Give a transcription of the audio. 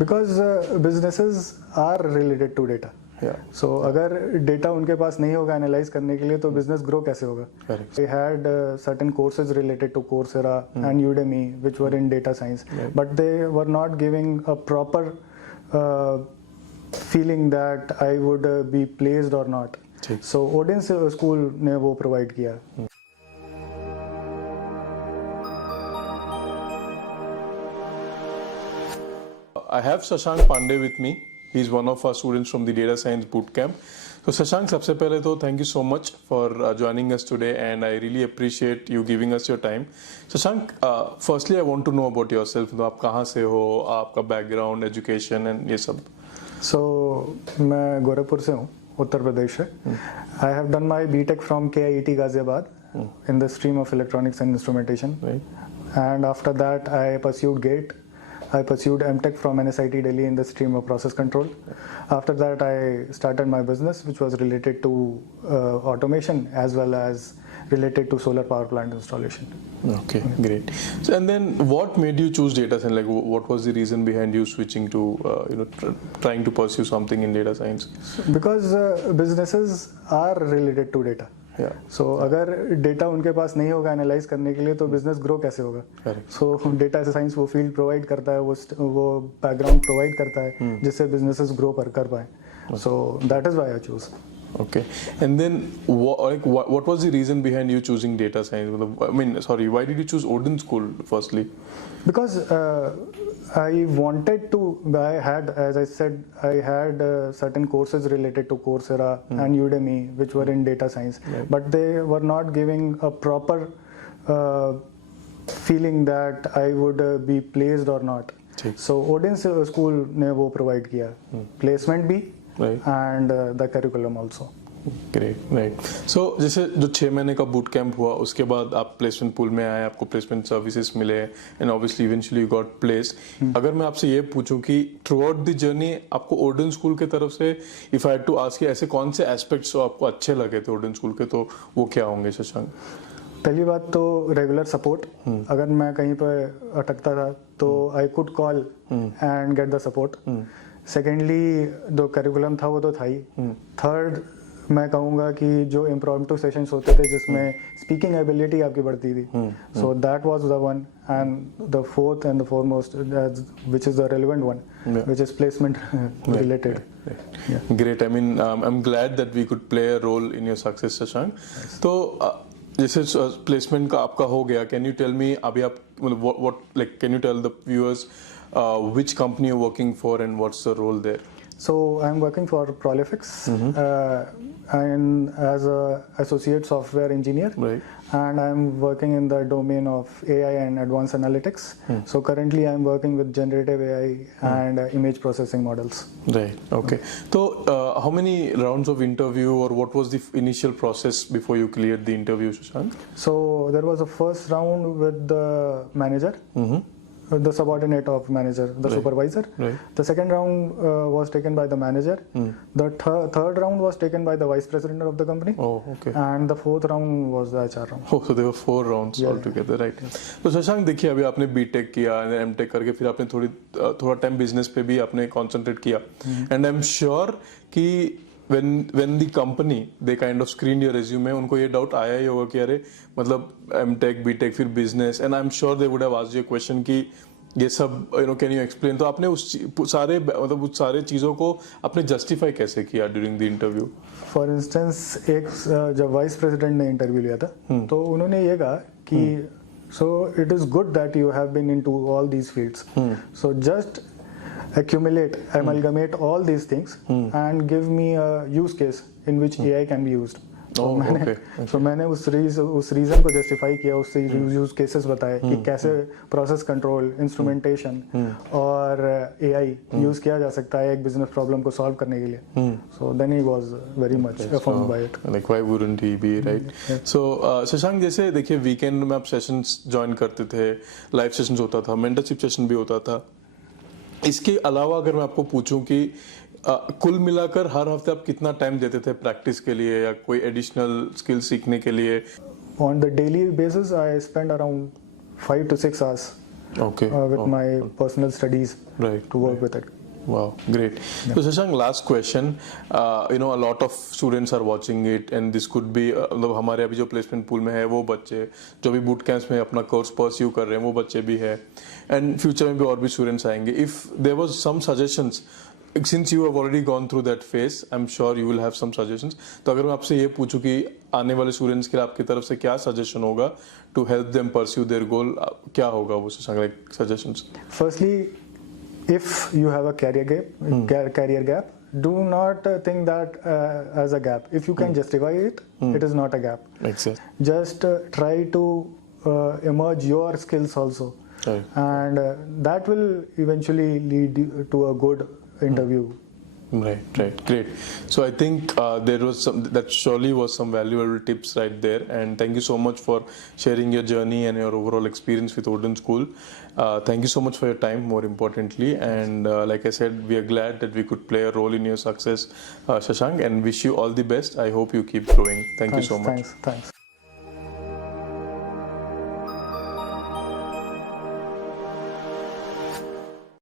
Because businesses are related to data. So अगर data उनके पास नहीं होगा एनालाइज करने के लिए तो बिजनेस ग्रो कैसे होगा? Correct. We had certain courses related to Coursera and Udemy which were in data science, but they were not giving a proper feeling that I would be placed or not. So Odin School ने वो provide किया. I have Shashank Pandey with me. He's one of our students from the Data Science Bootcamp. So Shashank, सबसे पहले तो thank you so much for joining us today, and I really appreciate you giving us your time. Shashank, firstly I want to know about yourself. तो आप कहाँ से हो, आपका background, education and ये सब. So मैं गोरखपुर से हूँ, उत्तर प्रदेश से. I have done my BTech from KIET Ghaziabad in the stream of electronics and instrumentation. Right. And after that I pursued GATE. I pursued MTech from NSIT Delhi in the stream of process control. After that I started my business which was related to automation as well as related to solar power plant installation. Okay, great. So, and then what made you choose data science? Like what was the reason behind you switching to trying to pursue something in data science? Because businesses are related to data. So अगर data उनके पास नहीं होगा analyse करने के लिए तो business grow कैसे होगा? सो डेटा साइंस वो फील्ड प्रोवाइड करता है, वो बैकग्राउंड प्रोवाइड करता है जिससे बिजनेसेस ग्रो कर पाए. So that is why I choose. Okay, and then what was the reason behind you choosing data science? I mean, sorry, why did you choose Odin School firstly? Because I wanted to. As I said, I had certain courses related to Coursera and Udemy, which were in data science, but they were not giving a proper feeling that I would be placed or not. So Odin School ने वो provide किया, placement भी. Right. And the curriculum also. Great, right. So जैसे जो 6 महीने का boot camp हुआ उसके बाद आप प्लेसमेंट पूल में आए, आपको प्लेसमेंट सर्विसेज मिले and obviously eventually you got placed. अगर मैं आपसे ये पूछूं कि थ्रू आउट द जर्नी आपको ओडन स्कूल की तरफ से if I had to ask ऐसे कौन से एस्पेक्ट्स आपको अच्छे लगे थे ओडन स्कूल के, तो वो क्या होंगे शशांक? पहली बात तो रेगुलर सपोर्ट. अगर मैं कहीं पर अटकता था तो I could call and get the support. Secondly जो करिकुलम था वो तो था ही. थर्ड मैं कहूँगा कि जो इम्प्रॉम्प्टू सेशंस होते थे जिसमें स्पीकिंग एबिलिटी आपकी बढ़ती थी, so that was the one. And the fourth and the foremost which is the relevant one which is placement related. Great. I mean I am glad that we could play a role in your success Shashank. तो जैसे placement का आपका हो गया, can you tell me अभी आप what like can you tell the viewers which company you're working for and what's the role there? So I'm working for Prolifix and as a associate software engineer, Right. and I'm working in the domain of AI and advanced analytics. So currently I'm working with generative AI and image processing models. Right. Okay. So how many rounds of interview or what was the initial process before you cleared the interview, Shashank? So there was a first round with the manager. The subordinate of manager, the supervisor. Right. The second round was taken by the manager. The third round was taken by the vice president of the company. Oh, okay. And the fourth round was the HR round. Oh, so there were 4 rounds altogether, right? तो शशांक देखिए अभी आपने BTech किया, MTech करके फिर आपने थोड़ा time business पे भी आपने कंसंट्रेट किया, एंड आई एम श्योर कि when the company they kind of screened your resume, उनको ये डाउट आया ही होगा कि अरे मतलब एमटेक बीटेक फिर business, and I am sure they would have asked you question कि ये सब कैन यू एक्सप्लेन. तो आपने उस सारे चीज़ों को आपने जस्टिफाई कैसे किया during the interview? For instance जब वाइस प्रेसिडेंट ने इंटरव्यू लिया था तो उन्होंने ये कहा कि so it is good that you have been into all these fields, so just amalgamate all these things and give me a use case in which AI can be used. So मैंने उस reason को justify किया, उससे use cases बताए कि कैसे process control, instrumentation और AI use किया जा सकता है एक बिजनेस प्रॉब्लम को सॉल्व करने के लिए. So then he was very much affirmed by it. Like why wouldn't he be, right? So Shashank जैसे देखिए वीकेंड में आप सेशंस ज्वाइन करते थे, लाइव सेशंस होता था, मेंटरशिप सेशन भी होता था. इसके अलावा अगर मैं आपको पूछूं कि कुल मिलाकर हर हफ्ते आप कितना टाइम देते थे प्रैक्टिस के लिए या कोई एडिशनल स्किल सीखने के लिए? On the daily basis I spend around 5 to 6 hours Okay. with Oh, my personal studies right. to work with it. Wow, great. So Shashank, last question. A lot of students are watching it, and this could be मतलब हमारे अभी जो placement pool में है वो बच्चे जो भी बूट कैंप्स में अपना कोर्स परस्यू कर रहे हैं वो बच्चे भी है, एंड फ्यूचर में भी और भी स्टूडेंट्स आएंगे. If there was some suggestions, since you have already gone through that phase, I'm sure you will have some suggestions. तो अगर मैं आपसे ये पूछूं कि आने वाले स्टूडेंट्स के लिए आपकी तरफ से क्या सजेशन होगा to help them pursue their goal, क्या होगा वो Shashank, like suggestions? Firstly, if you have a career gap, do not think that as a gap. If you can justify it, it is not a gap. Exactly. Just try to emerge your skills also, Right. and that will eventually lead you to a good interview. Right, great. So I think that surely was some valuable tips right there, and thank you so much for sharing your journey and your overall experience with Odin School. Thank you so much for your time, more importantly, and like I said, we are glad that we could play a role in your success, Shashank, and wish you all the best. I hope you keep growing. Thank you so much. Thanks.